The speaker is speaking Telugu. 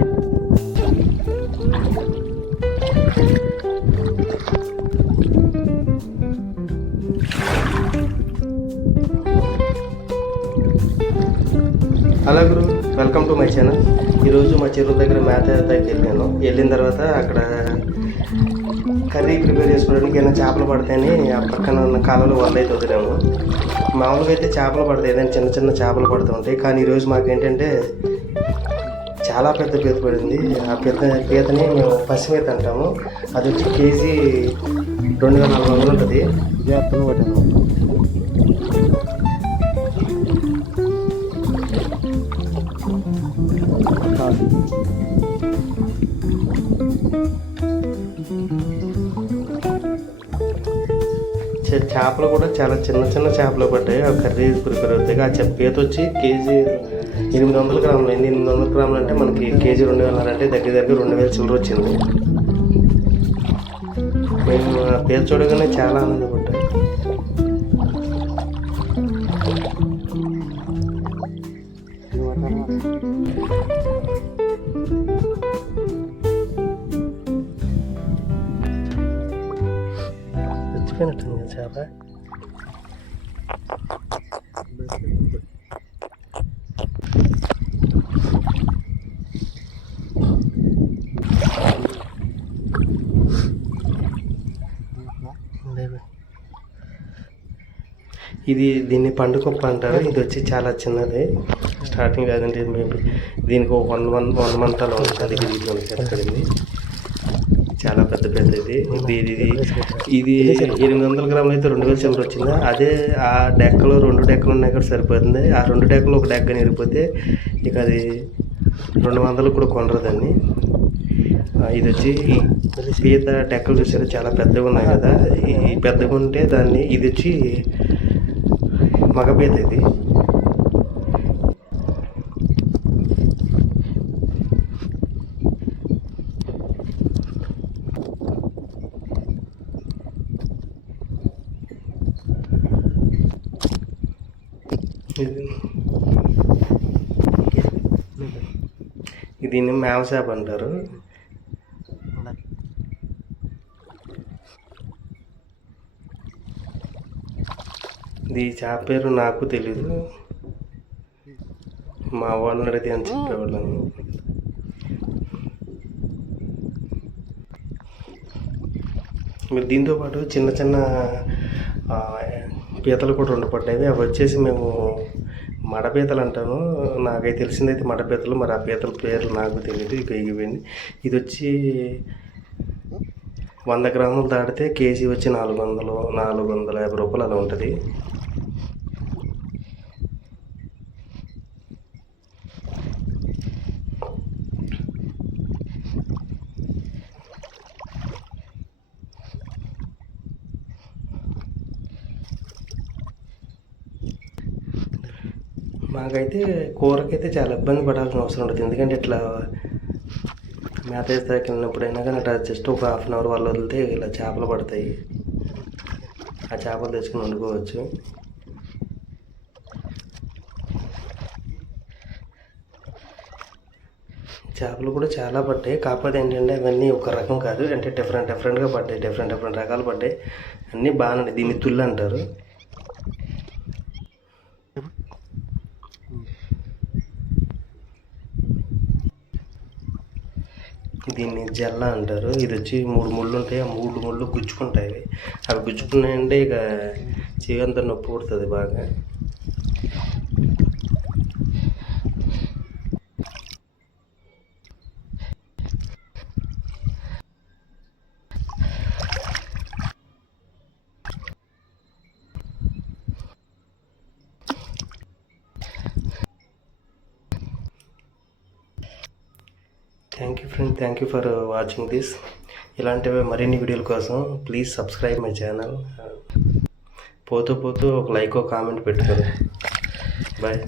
హలో గురు వెల్కమ్ టు మై ఛానల్. ఈరోజు మా చెరువు దగ్గర మేత దగ్గరికి వెళ్ళాను. వెళ్ళిన తర్వాత అక్కడ కర్రీ ప్రిపేర్ చేసుకోవడానికి ఏమైనా చేపలు పడతాయని ఆ పక్కన ఉన్న కాలంలో వదలైతే వదిలాము. మామూలుగా అయితే చేపలు పడతాయి ఏదైనా చిన్న చిన్న చేపలు పడుతూ ఉంటాయి. కానీ ఈరోజు మాకేంటంటే చాలా పెద్ద పీత పడింది. ఆ పెద్ద పీతని మేము పసిమీత అంటాము. అది వచ్చి కేజీ రెండు వేల నాలుగు వందలు ఉంటుంది జాగ్రత్తగా చే- చేపలు కూడా చాలా చిన్న చిన్న చేపలు పడ్డాయి. ఆ కర్రీ ప్రిపేర్ అవుతాయి ఆ పీత వచ్చి కేజీ ఎనిమిది వందల గ్రాములు అయింది ఎనిమిది వందల గ్రాములు అంటే మనకి కేజీ రెండు వేల అంటే దగ్గర దగ్గర రెండు వేల చిల్లర వచ్చింది. మేము పేరు చూడగానే చాలా ఆనందపడ్డాం. ఇది చచ్చిపోయినట్టుంది చేప? ఇది దీన్ని పండుకొప్ప అంటారు. ఇది వచ్చి చాలా చిన్నది. స్టార్టింగ్ అదంటే మేబీ దీనికి ఒక వన్ వన్ వన్ మంత్ అలా ఉంటుంది. ఇది దీంట్లో చాలా పెద్ద పెద్దది ఇది. ఇది ఇది ఎనిమిది వందల గ్రాములు అయితే రెండు వేల చిల్లర వచ్చింది? అదే ఆ డెక్కలో రెండు డెక్కలు ఉన్నాయి కూడా సరిపోతుంది. ఆ రెండు డెక్కలు ఒక డెక్క నిరిపోతే ఇక అది రెండు వందలు కూడా కొనరు దాన్ని. ఇది వచ్చి పీత డెక్కలు చూసారా? చాలా పెద్దగా ఉన్నాయి కదా. ఈ పెద్దగా ఉంటే దాన్ని ఇది వచ్చి మగ పీత ఇది ఇది దీన్ని మేమ చేప అంటారు ఇది చేప పేరు నాకు తెలీదు. మా వాళ్ళని అడిగితే అని చెప్పేవాళ్ళని మీరు దీంతో పాటు చిన్న చిన్న పీతలు కూడా రెండు పడ్డాయి అవి వచ్చేసి మేము మడపీతలు అంటాను. నాకైతే తెలిసిందైతే మడపీతలు మరి ఆ పీతల పేర్లు నాకు తెలియదు ఇక ఇవ్వండి. ఇది వచ్చి వంద గ్రాములు దాటితే కేజీ వచ్చి నాలుగు వందలు నాలుగు వందల యాభై రూపాయలు అలా ఉంటుంది. మాకైతే కూరకైతే చాలా ఇబ్బంది పడాల్సిన అవసరం ఉంటుంది. ఎందుకంటే ఇట్లా మేత వేస్తాకి వెళ్ళినప్పుడైనా కానీ అట్లా జస్ట్ ఒక హాఫ్ అన్ అవర్ వాళ్ళు వదిలితే ఇలా చేపలు పడతాయి. ఆ చేపలు తెచ్చుకుని వండుకోవచ్చు. చేపలు కూడా చాలా పడ్డాయి. కాకపోతే ఏంటంటే అవన్నీ ఒక రకం కాదు. అంటే డిఫరెంట్ డిఫరెంట్గా పడ్డాయి. డిఫరెంట్ డిఫరెంట్ రకాలు పడ్డాయి. అన్నీ బాగానే దీన్ని తుల్లు అంటారు. దీన్ని జల్ల అంటారు. ఇది వచ్చి మూడు ముళ్ళు ఉంటాయి ఆ మూడు ముళ్ళు గుచ్చుకుంటాయి. అవి గుచ్చుకున్నాయంటే ఇక చెయ్యంతా నొప్పి పుడుతుంది బాగా. Thank you friend thank you for watching this ఇలాంటివి మరిన్ని వీడియోల కోసం ప్లీజ్ సబ్స్క్రైబ్ మై ఛానల్ పోతూ పోతూ ఒక లైక్ ఒక కామెంట్ పెట్టుకోండి. బాయ్